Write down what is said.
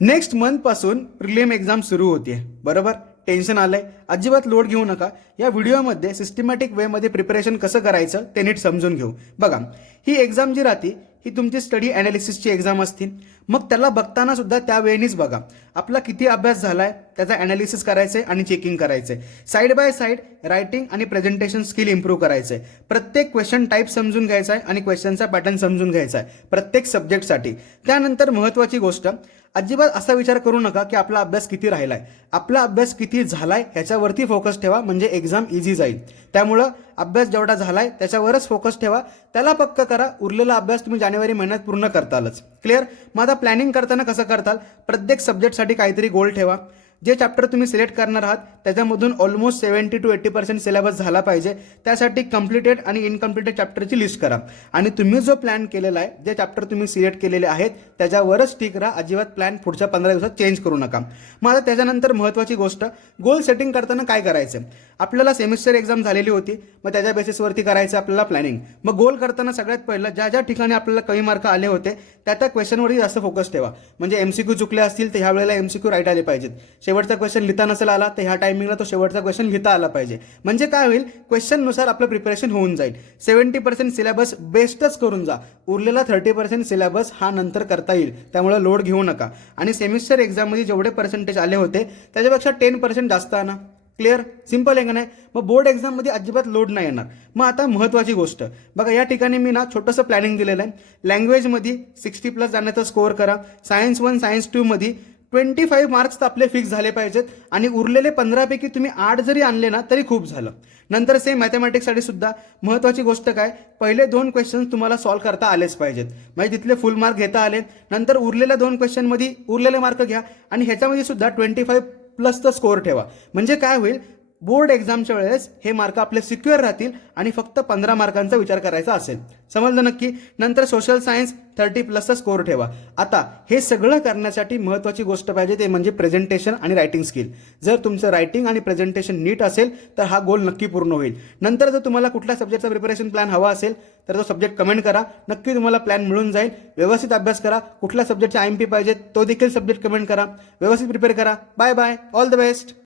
Next month पासून prelim exam सुरू होते, बरोबर. टेन्शन आलंय, अजिबात लोड घेऊ नका. या व्हिडिओमध्ये सिस्टमॅटिक वेमध्ये प्रिपरेशन कसं करायचं ते नीट समजून घेऊ. बघा, ही एक्झाम जी राहते ही तुमची स्टडी ॲनालिसिसची एक्झाम असते. मग त्याला बघताना सुद्धा त्या वेळेनीच बघा आपला किती अभ्यास झालाय, त्याचा ॲनालिसिस करायचंय आणि चेकिंग करायचंय. साईड बाय साईड रायटिंग आणि प्रेझेंटेशन स्किल इम्प्रूव्ह करायचंय. प्रत्येक क्वेश्चन टाईप समजून घ्यायचा आहे आणि क्वेश्चनचा पॅटर्न समजून घ्यायचा आहे प्रत्येक सब्जेक्टसाठी. त्यानंतर महत्त्वाची गोष्ट, अजिबात असा विचार करू नका की आपला अभ्यास किती राहिलाय. आपला अभ्यास किती झालाय ह्याच्यावरती फोकस ठेवा, म्हणजे एक्झाम इझी जाईल. त्यामुळं अभ्यास जेवढा झालाय त्याच्यावरच फोकस ठेवा, त्याला पक्क करा. उरलेला अभ्यास तुम्ही जानेवारी महिन्यात पूर्ण करतालच. क्लिअर. मग आता प्लॅनिंग करताना कसं करताल, प्रत्येक सब्जेक्टसाठी काहीतरी गोल ठेवा. जे चॅप्टर तुम्ही सिलेक्ट करणार आहात त्याच्यामधून ऑलमोस्ट 70 to 80% सिलेबस झाला पाहिजे. त्यासाठी कम्प्लिटेड आणि इनकम्प्लिटेड चॅप्टरची लिस्ट करा आणि तुम्ही जो प्लॅन केलेला आहे, जे चॅप्टर तुम्ही सिलेक्ट केलेले आहेत त्याच्यावरच स्टिक राहा. अजिबात प्लॅन पुढच्या 15 दिवसात चेंज करू नका. मग आता त्याच्यानंतर महत्त्वाची गोष्ट, गोल सेटिंग करताना काय करायचं. आपल्याला सेमिस्टर एक्झाम झालेली होती, मग त्याच्या बेसिसवरती करायचं आपल्याला प्लॅनिंग. मग गोल करताना सगळ्यात पहिलं ज्या ज्या ठिकाणी आपल्याला कमी मार्क आले होते त्या क्वेश्चनवरती जास्त फोकस ठेवा. म्हणजे एमसीक्यू चुकले असतील तर ह्या वेळेला एमसीक्यू राईट आले पाहिजेत. शेवटचा क्वेश्चन लिहिता नसेल आला तर ह्या टायमिंगला तो शेवटचा क्वेश्चन लिहिता आला पाहिजे. म्हणजे काय होईल, क्वेश्चननुसार आपलं प्रिपरेशन होऊन जाईल. 70% सिलेबस बेस्टच करून जा. उरलेला 30% सिलेबस हा नंतर करता येईल, त्यामुळे लोड घेऊ नका. आणि सेमिस्टर एक्झाममध्ये जेवढे पर्सेंटेज आले होते त्याच्यापेक्षा 10% जास्त आणा. क्लिअर. सिंपल आहे का नाही. मग बोर्ड एक्झाममध्ये अजिबात लोड नाही येणार. मग आता महत्त्वाची गोष्ट बघा, या ठिकाणी मी छोटंसं प्लॅनिंग दिलेलं आहे. लँग्वेजमध्ये 60+ जाण्याचा स्कोअर करा. सायन्स 1 सायन्स 2 मध्ये 25 मार्क्स तर आपले फिक्स झाले पाहिजेत आणि उरलेले 15 पैकी तुम्ही 8 जरी आणले ना तरी खूप झालं. नंतर सेम मॅथमॅटिक्ससाठी सुद्धा महत्त्वाची गोष्ट काय, पहिले 2 क्वेश्चन्स तुम्हाला सॉल्व्ह करता आलेच पाहिजेत, म्हणजे तिथले फुल मार्क घेता आले. नंतर उरलेल्या 2 क्वेश्चनमध्ये उरलेले मार्क घ्या आणि ह्याच्यामध्ये सुद्धा 25+ स्कोअर ठेवा. म्हणजे काय होईल, बोर्ड एक्झामच्या वेळेस हे मार्क आपले सिक्युअर राहतील आणि फक्त 15 मार्कांचा विचार करायचा असेल. समजलं नक्की. नंतर सोशल सायन्स 30+ स्कोअर ठेवा. आता हे सगळं करण्यासाठी महत्त्वाची गोष्ट पाहिजे ते म्हणजे प्रेझेंटेशन आणि रायटिंग स्किल. जर तुमचं रायटिंग आणि प्रेझेंटेशन नीट असेल तर हा गोल नक्की पूर्ण होईल. नंतर जर तुम्हाला कुठल्या सब्जेक्टचा प्रिपरेशन प्लॅन हवा असेल तर तो सब्जेक्ट कमेंट करा, नक्की तुम्हाला प्लॅन मिळून जाईल. व्यवस्थित अभ्यास करा. कुठल्या सब्जेक्टचा IMP पाहिजे तो देखील सब्जेक्ट कमेंट करा. व्यवस्थित प्रिपेअर करा. Bye bye. All the best.